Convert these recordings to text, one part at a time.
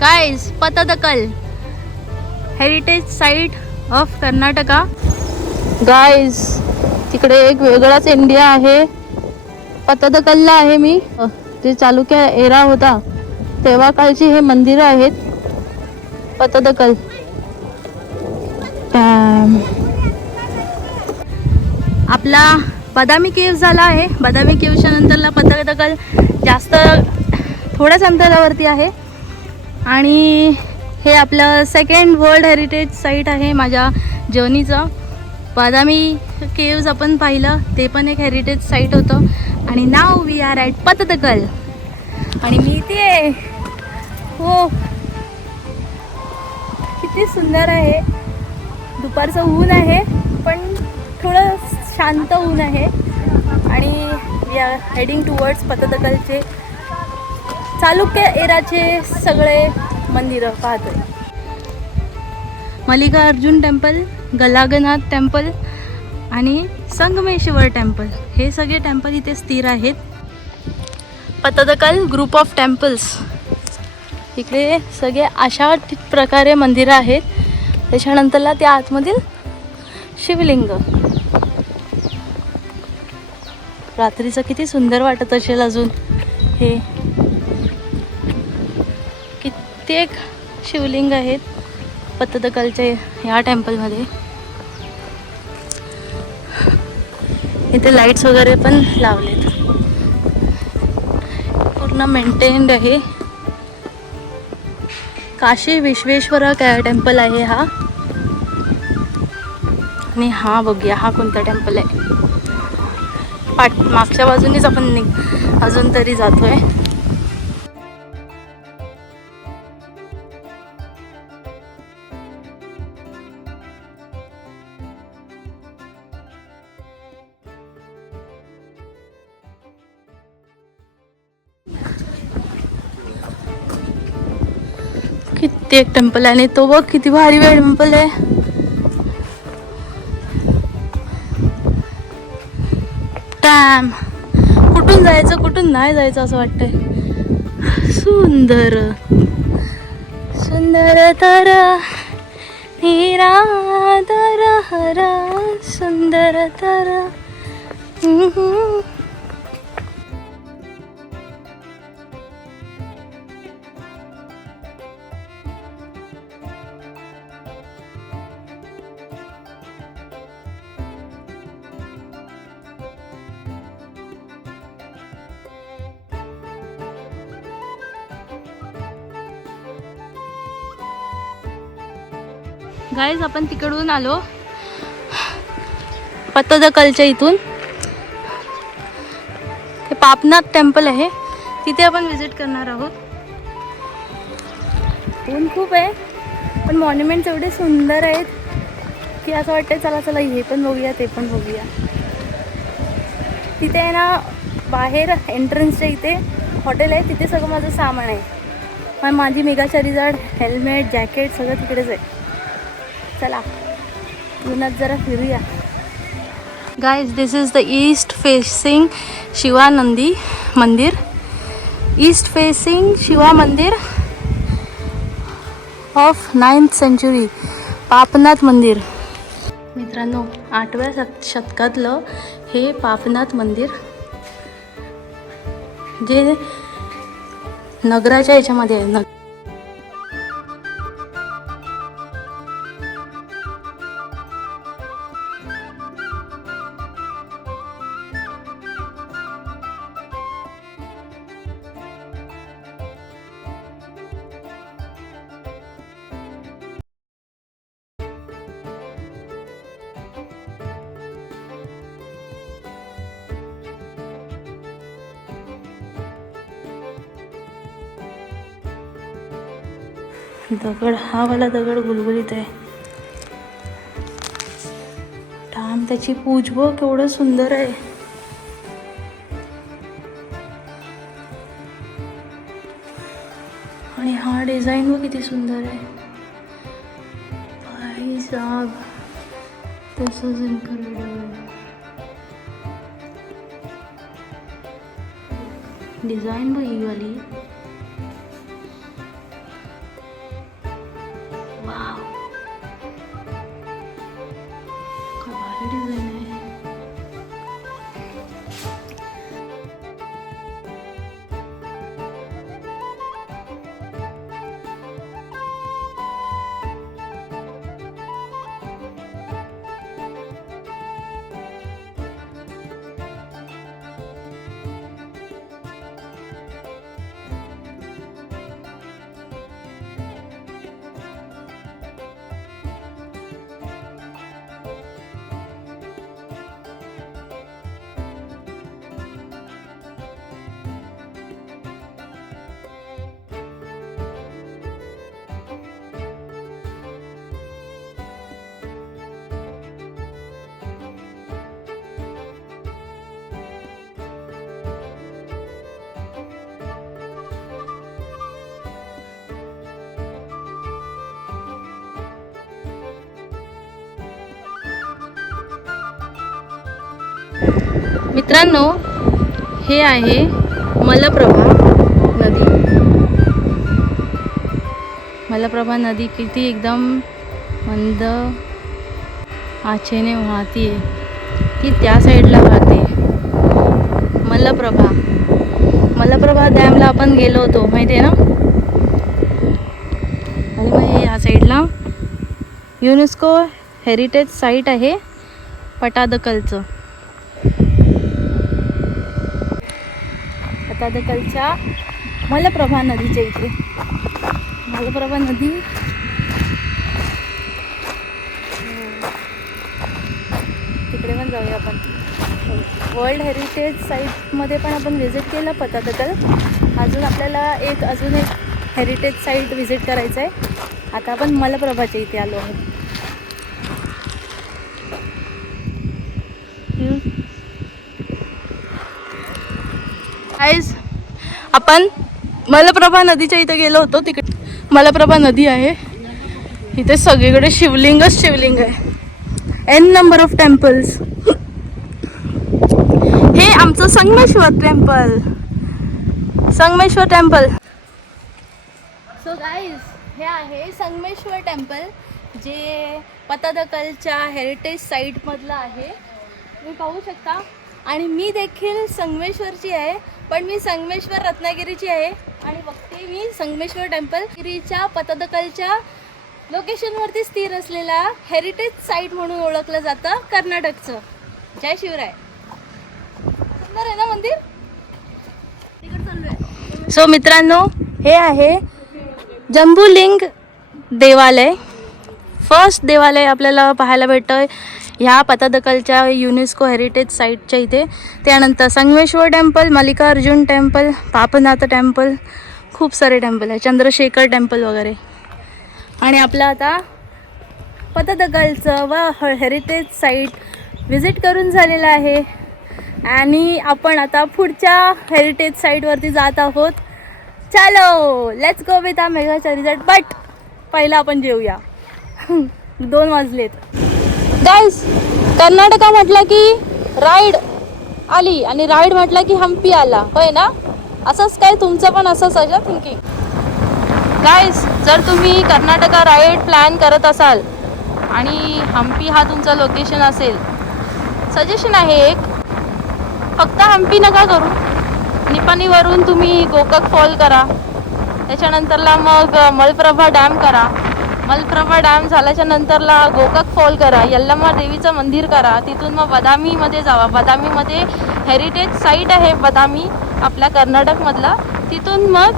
Guys, Pattadakal heritage site of Karnataka. Guys, तिकडे एक वेगळाच इंडिया आहे. पत्तदकलला आहे मी. जे चालुक्य एरा होता तेव्हा कालची हे मंदिरं आहेत. पत्तदकल. आपला बदामी केव्ह झाला आहे. बदामी केव्हच्या नंतरला पत्तदकल जास्त थोड्याच अंतरावरती आहे. आणि हे आपलं सेकंड वर्ल्ड हेरिटेज साईट आहे माझ्या जर्नीचं. बदामी केव्ज आपण पाहिलं, ते पण एक हेरिटेज साईट होतं. आणि नाव वी आर ॲट पत्तदकल. आणि मी इथे हो, किती सुंदर आहे. दुपारचं ऊन आहे पण थोडं शांत ऊन आहे. आणि वी आर हेडिंग टुवर्ड्स पत्तदकलचे चालुक्य एराचे सगळे मंदिरं पाहतोय. मल्लिकार्जुन टेम्पल, गलागनाथ टेम्पल आणि संगमेश्वर टेम्पल, हे सगळे टेम्पल इथे स्थिर आहेत. पत्तदकल ग्रुप ऑफ टेम्पल्स, इकडे सगळे अशा प्रकारे मंदिरं आहेत. त्याच्यानंतरला त्या आतमधील शिवलिंग. रात्रीचं किती सुंदर वाटत असेल अजून. हे कित्येक शिवलिंग आहेत पत्तदकलचे ह्या टेम्पलमध्ये. इथे लाईट्स वगैरे पण लावलेत. पूर्ण मेंटेन्ड आहे. काशी विश्वेश्वर टेम्पल आहे हा. आणि हा बघूया, हा कोणता टेम्पल आहे. मागच्या बाजूनेच आपण अजून तरी जातोय. कित्येक टेम्पल आहे. आणि तो बघ किती भारी टेम्पल आहे. टॅम, कुठून जायचं कुठून नाही जायचं असं वाटतंय. सुंदर सुंदर तर निरादर हर सुंदर तर. गाईज, आपण तिकडून आलो पत्तदकलच्या इथून. हे पापनाथ टेम्पल आहे, तिथे आपण विजिट करणार आहोत. ऊन खूप आहे पण मॉन्युमेंट्स एवढे सुंदर आहेत की असं वाटतं चला चला हे पण बघूया ते पण बघूया. तिथे आहे ना, बाहेर एंट्रन्सच्या इथे हॉटेल आहे. तिथे सगळं माझं सामान आहे. पण माझी मेगा चारीजाड, हेल्मेट, जॅकेट सगळं तिकडेच आहे. चला उन्हात जरा फिरूया. Guys, this is the east facing Shivanandi मंदिर. ईस्ट फेसिंग शिवा मंदिर ऑफ 9th century, पापनाथ मंदिर. मित्रांनो, 8व्या शतकातलं हे पापनाथ मंदिर, जे नगराच्या याच्यामध्ये आहे. दगड, हा वाला दगड गुलगुलीत आहे. ठाम त्याची पूज बघ केवढं सुंदर आहे. आणि हा डिझाईन बघ किती सुंदर आहे. भाई साहब, दिस इज इनक्रेडिबल. डिज़ाइन बघ ही वाली. वाव, काय भारी डिझाईन आहे. मित्रांनो, हे आहे मलप्रभा नदी. मलप्रभा नदी किती एकदम मंद आचेने वाहतीये. ती त्या साईडला वाहते. मलप्रभा डॅमला आपण गेलो होतो, माहिती आहे ना. आणि मग हे या साईडला युनेस्को हेरिटेज साईट आहे पटादकलचं. पटादकलच्या मलप्रभा नदीच्या इथे. मलप्रभा नदी तिकडे पण जाऊया आपण. वर्ल्ड हेरिटेज साईटमध्ये पण आपण व्हिजिट केलं पटादकल. अजून आपल्याला एक हेरिटेज साईट व्हिजिट करायचं आहे. आता आपण मलप्रभाच्या इथे आलो आहोत. गाईज, आपण मलप्रभा नदीच्या इथे गेलो होतो. तिकडे मलप्रभा नदी आहे. इथे सगळीकडे शिवलिंगच शिवलिंग आहे. N number of temples. हे आमचं संगमेश्वर टेम्पल. सो गाईज, हे आहे संगमेश्वर टेम्पल, जे पटादकलच्या हेरिटेज साईटमधलं आहे. तुम्ही पाहू शकता. आणि मी देखील संगमेश्वरची आहे, पण मी संगमेश्वर रत्नागिरीची आहे. आणि बघते मी संगमेश्वर टेम्पल गिरीच्या पटादकलच्या लोकेशनवरती स्थिर असलेला हेरिटेज साईट म्हणून ओळखलं जातं कर्नाटकचं. जय शिवराय. सुंदर आहे ना मंदिर. तिकडे चाललोय. सो मित्रांनो, हे आहे जंबुलिंग देवालय. फर्स्ट देवालय आपल्याला पाहायला भेटतं ह्या पटादकलच्या युनेस्को हेरिटेज साईटच्या इथे. त्यानंतर Sangameshwar temple, Mallikarjun temple, Papanath temple, खूप सारे टेम्पल आहे, चंद्रशेखर टेम्पल वगैरे. आणि आपलं आता पटादकलचं व हेरिटेज साईट व्हिजिट करून झालेलं आहे. आणि आपण आता पुढच्या हेरिटेज साईटवरती जात आहोत. चलो लेट्स गो विथ आ मेघाचा रिझल्ट. बट पहिलं आपण जेवूया. 2 वाजलेत. गाईस, कर्नाटका म्हटलं की राईड आली आणि राईड म्हटलं की हम्पी आला, होय ना. असंच काय तुमचं पण असंच आहे थिंकिंग. गाईस, जर तुम्ही कर्नाटका राईड प्लॅन करत असाल आणि हम्पी हा तुमचं लोकेशन असेल, सजेशन आहे एक, फक्त हम्पी नका करू. निपाणीवरून तुम्ही गोकाक फॉल करा. त्याच्यानंतरला मग मलप्रभा डॅम करा. मलप्रभा डॅम झाल्याच्या नंतरला गोकाक फॉल करा. यल्लम्मा देवीचं मंदिर करा. तिथून मग बदामीमध्ये जावा. बदामीमध्ये हेरिटेज साईट आहे बदामी आपल्या कर्नाटकमधला. तिथून मग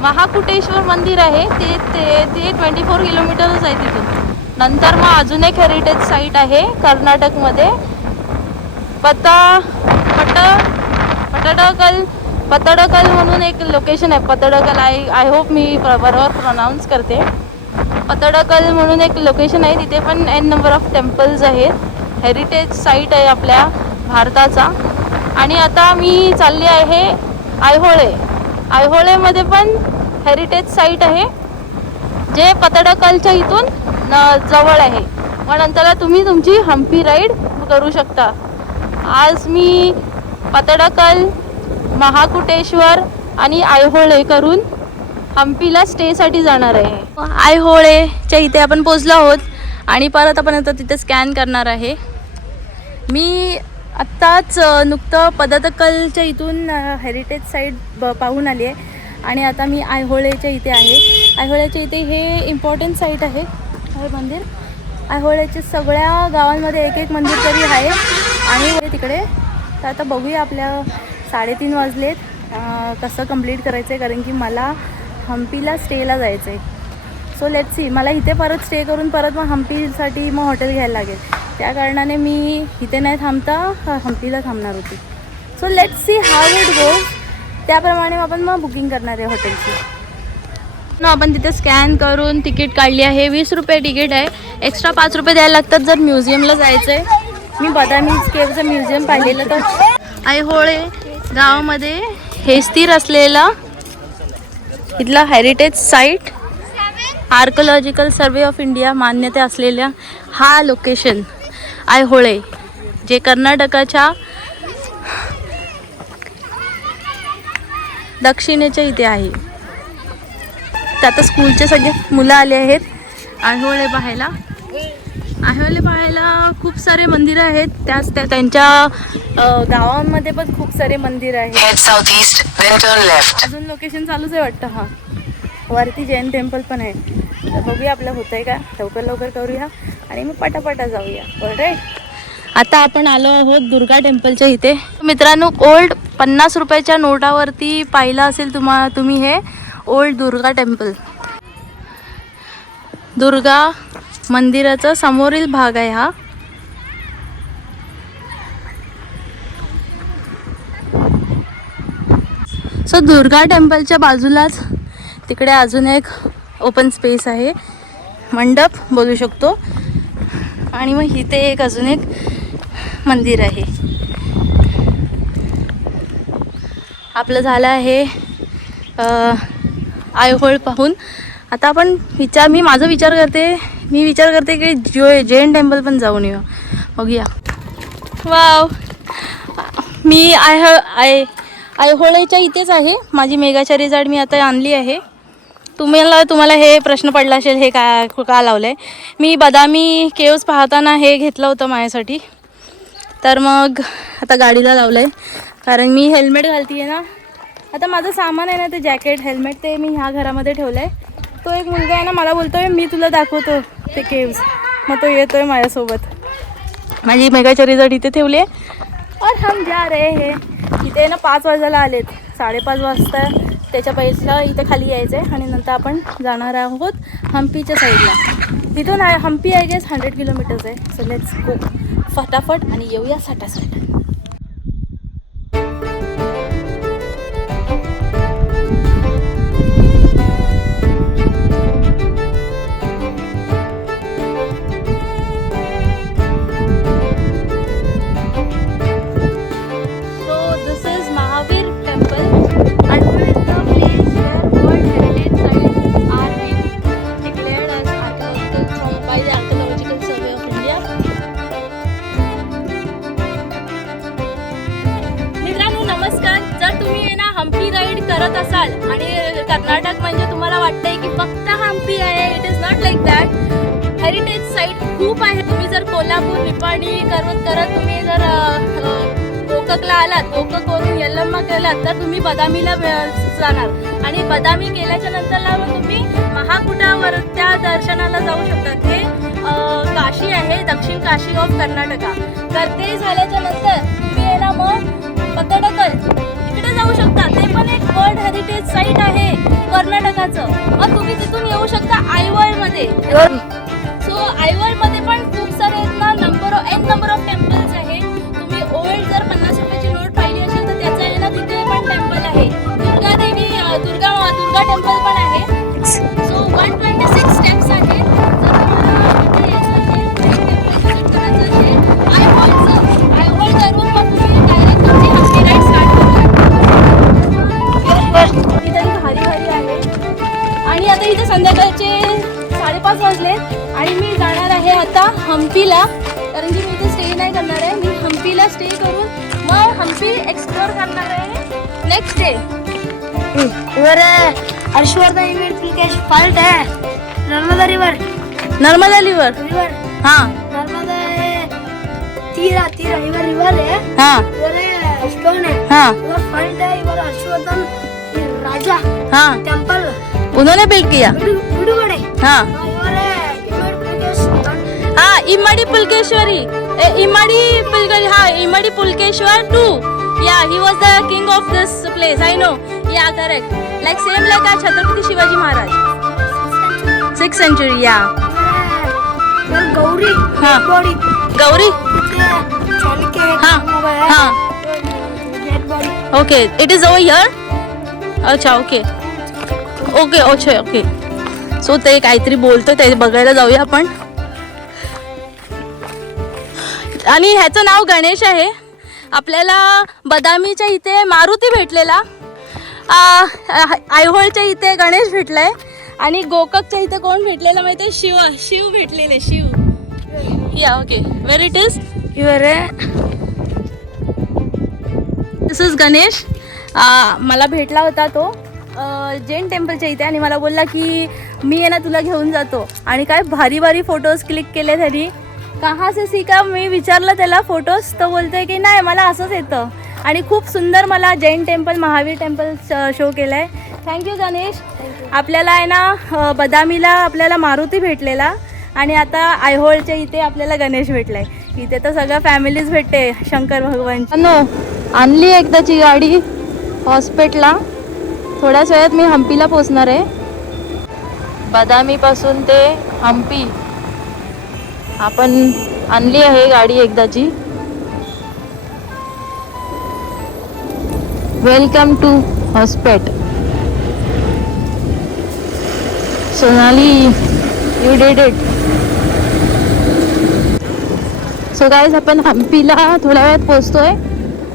महाकुटेश्वर मंदिर आहे, ते 24 किलोमीटरच आहे तिथून. नंतर मग अजून एक हेरिटेज साईट आहे कर्नाटकमध्ये, पटाडकल म्हणून एक लोकेशन आहे. पटाडकल, आय होप मी बरोबर प्रोनाऊन्स करते. पटाडकल म्हणून एक लोकेशन आहे, तिथे पण एन नंबर ऑफ टेम्पल्स आहेत. हेरिटेज साईट आहे आपल्या भारताचा. आणि आता मी चालली आहे आयहोळेमध्ये पण हेरिटेज साईट आहे, जे पटाडकलच्या इथून जवळ आहे. मग नंतर तुम्ही तुमची हम्पी राईड करू शकता. आज मी पटाडकल, महाकुटेश्वर आणि आयहोळे करून हम्पीला स्टेसाठी जाणार आहे. आयहोळेच्या इथे आपण पोचलो आहोत आणि परत आपण आता तिथे स्कॅन करणार आहे. मी आत्ताच नुकतं पदतकलच्या इथून हेरिटेज साईट पाहून आली आहे आणि आता मी आयहोळेच्या इथे आहे. आयहोळेच्या इथे हे इम्पॉर्टंट साईट आहे हे मंदिर. आयहोळेच्या सगळ्या गावांमध्ये एक एक मंदिर तरी आहे आणि तिकडे. तर आता बघूया, आपल्या 3:30 वाजलेत. कसं कंप्लीट करायचं आहे, कारण की मला हम्पीला स्टेला जायचं आहे. So let's see. मला इथे परत स्टे करून परत मग हम्पीसाठी मग हॉटेल घ्यायला लागेल. त्या कारणाने मी इथे नाही थांबता हम्पीला थांबणार होती. So let's see how it goes. त्याप्रमाणे आपण मग बुकिंग करणार आहे हॉटेलची. आपण तिथे स्कॅन करून तिकीट काढली आहे. 20 रुपये तिकीट आहे. एक्स्ट्रा 5 रुपये द्यायला लागतात जर म्युझियमला जायचं आहे. मी बदामी केवचं म्युझियम पाहिलेलं. तर आयहोळे गावामध्ये हे स्थिर असलेला इथला heritage site, archaeological survey of India मान्यता असलेल्या हा लोकेशन आयहोळे, जे कर्नाटकाच्या दक्षिणेच्या इथे आहे. तर आता स्कूलचे सगळे मुलं आले आहेत आयहोळे पाहायला. आयहोळे पाहायला खूप सारे मंदिरं आहेत. त्यांच्या गावांमध्ये पण खूप सारे मंदिर आहेत. अजून लोकेशन चालूच आहे वाटतं. हा वरती जैन टेम्पल पण आहे. तर बघूया आपलं होतंय का. लवकर करूया आणि मग पटापटा जाऊया. राईट. आता आपण आलो आहोत दुर्गा टेम्पलच्या इथे. मित्रांनो, ओल्ड 50 रुपयाच्या नोटावरती पाहिलं असेल तुम्ही हे ओल्ड दुर्गा टेम्पल. दुर्गा मंदिराचा समोरील भाग आहे हा. सो दुर्गा टेम्पलच्या बाजूलाच तिकडे अजून एक ओपन स्पेस आहे, मंडप बोलू शकतो. आणि मग इथे एक अजून एक मंदिर आहे. आपलं झालं आहे आयहोळ पाहून. आता आपण मी विचार करते की जैन टेम्पल पण जाऊन येऊ. बघूया. वाव, मी आयहोळेच्या इथेच आहे. माझी मेगाच्या रिझल्ट मी आता आणली आहे. तुम्हाला हे प्रश्न पडला असेल हे का लावलं आहे. मी बदामी केव्स पाहताना हे घेतलं होतं माझ्यासाठी. तर मग आता गाडीला लावलं आहे, कारण मी हेल्मेट घालते आहे ना. आता माझं सामान आहे ना, ते जॅकेट हेल्मेट ते मी ह्या घरामध्ये ठेवलं आहे. तो एक मुलगा आहे ना, मला बोलतो आहे मी तुला दाखवतो ते केव्स. मग तो येतो आहे माझ्यासोबत. माझी मेगाच्या रिझल्ट इथे ठेवली आहे और हम जा रहे है. इथे ना 5 वाजायला आलेत. 5:30 वाजता त्याच्या पहिला इथे खाली यायचं आहे आणि नंतर आपण जाणार आहोत हम्पीच्या साईडला. इथून हम्पी आय गेस 100 किलोमीटर्स आहे. सो लेट्स गो फटाफट आणि येऊया सटासट. करत असाल आणि कर्नाटक म्हणजे तुम्हाला वाटतंय की फक्त हम्पी आहे, it is not like that. Heritage site खूप आहे. तुम्ही जर कोल्हापूर निपाणी करत तुम्ही जर गोककला आलात, गोककवरून यल्लम्मा केलात तर तुम्ही बदामीला जाणार आणि बदामी केल्याच्या नंतरला मग तुम्ही महाकुटावर त्या दर्शनाला जाऊ शकता. हे काशी आहे, दक्षिण काशी ऑफ कर्नाटका. तर ते झाल्याच्या नंतर तुम्ही आहे ना मग पतडकल तिकडे जाऊ शकता. ते पण एक वर्ल्ड हेरिटेज साईट आहे कर्नाटकाचं. मग तुम्ही तिथून येऊ शकता आयवळमध्ये. सो आयवळमध्ये पण खूप सारे आहेत ना, नंबर ऑफ टेम्पल्स आहे. तुम्ही ओल्ड जर 50 रुपयाची नोट पाहिली असेल तर त्याचं आहे ना तिथे पण टेम्पल आहे. दुर्गा टेम्पल पण आहे. सो 126 स्टेप्स आहेत. आणि आता इथे संध्याकाळचे 5:30 वाजले आणि मी जाणार आहे आता हम्पीला, कारण की मी इथे स्टे नाही करणार आहे. मी हम्पीला स्टे करून मग हम्पी एक्सप्लोर करणार आहे next day. Harshvardhan event Pulkesh fault है नर्मदा रिवर नर्मदा रिवर. हाँ नर्मदा है तीरा तीरा इवर रिवर है हाँ इवर है स्टोन है हाँ इवर फाल्ट है इवर हर्षवर्धन राजा हाँ. टेंपल उन्होंने बिल्ड किया. विडुगड़े हाँ इवर है इवेंट पुलकेश हाँ. इमडी पुलकेश्वरी इमडी पुलकेश. हाँ इमडी पुलकेश्वर to. Yeah, he was the king of this place. I know. Yeah, correct. Like same like our Chhatrapati Shivaji Maharaj. 6th century. Yeah. इवर Gauri हाँ. Body Gauri. चल के हाँ हाँ. Dead body Okay. It is over here. अच्छा okay okay अच्छा okay. So ते काहीतरी बोलतोय ते बघायला जाऊया आपण. आणि ह्याचं नाव गणेश आहे. आपल्याला बदामीच्या इथे मारुती भेटलेला, आयहोळच्या इथे गणेश भेटलाय आणि गोककच्या इथे कोण भेटलेला माहिती आहे? शिव भेटलेले. Shiv. Yeah okay. Where it is? इवर है दिस इज गणेश. मला भेटला होता तो जैन टेम्पलच्या इथे आणि मला बोलला की मी आहे ना तुला घेऊन जातो. आणि काय भारी भारी फोटोज क्लिक केले त्यांनी. कहाँ से सीखा मी विचारलं त्याला फोटोज, तर बोलतोय की नाही मला असंच येतं. आणि खूप सुंदर मला Jain temple Mahavir temple show केलं आहे. थँक्यू गणेश. आपल्याला आहे ना बदामीला आपल्याला मारुती भेटलेला आणि आता आयहोळच्या इथे आपल्याला गणेश भेटला आहे. इथे तर सगळं फॅमिलीज भेटते शंकर भगवानची. नो आणली एकदाची गाडी हॉस्पिटलला. थोड्याच वेळात मी हम्पीला पोचणार आहे. बदामीपासून ते हम्पी आपण आणली आहे गाडी एकदाची. Welcome to Hospet. Sonali you did it. So guys आपण हम्पीला थोड्या वेळात पोचतोय.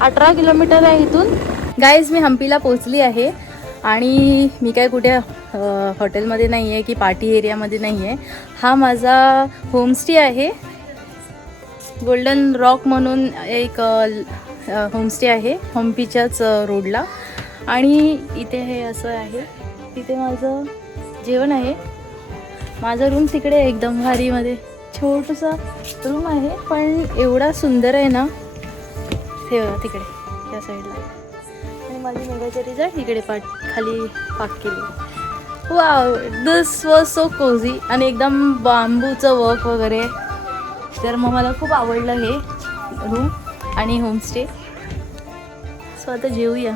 18 किलोमीटर आहे इथून. गाईज मी हम्पीला पोचली आहे आणि मी काय कुठे हॉटेलमध्ये नाही आहे की पार्टी एरियामध्ये नाही आहे. हा माझा होमस्टे आहे. गोल्डन रॉक म्हणून एक होमस्टे आहे हम्पीच्याच रोडला. आणि इथे हे असं आहे. तिथे माझं जेवण आहे. माझा रूम तिकडे एकदम भारीमध्ये छोटंसं रूम आहे पण एवढा सुंदर आहे ना. हे तिकडे त्या साईडला. आणि माझी मेघाचरी जा इकडे खाली पाक केली. Wow this was so cosy आणि एकदम बांबूचं वर्क वगैरे. तर मग मला खूप आवडलं हे रूम आणि होमस्टे. सो आता जेवूया.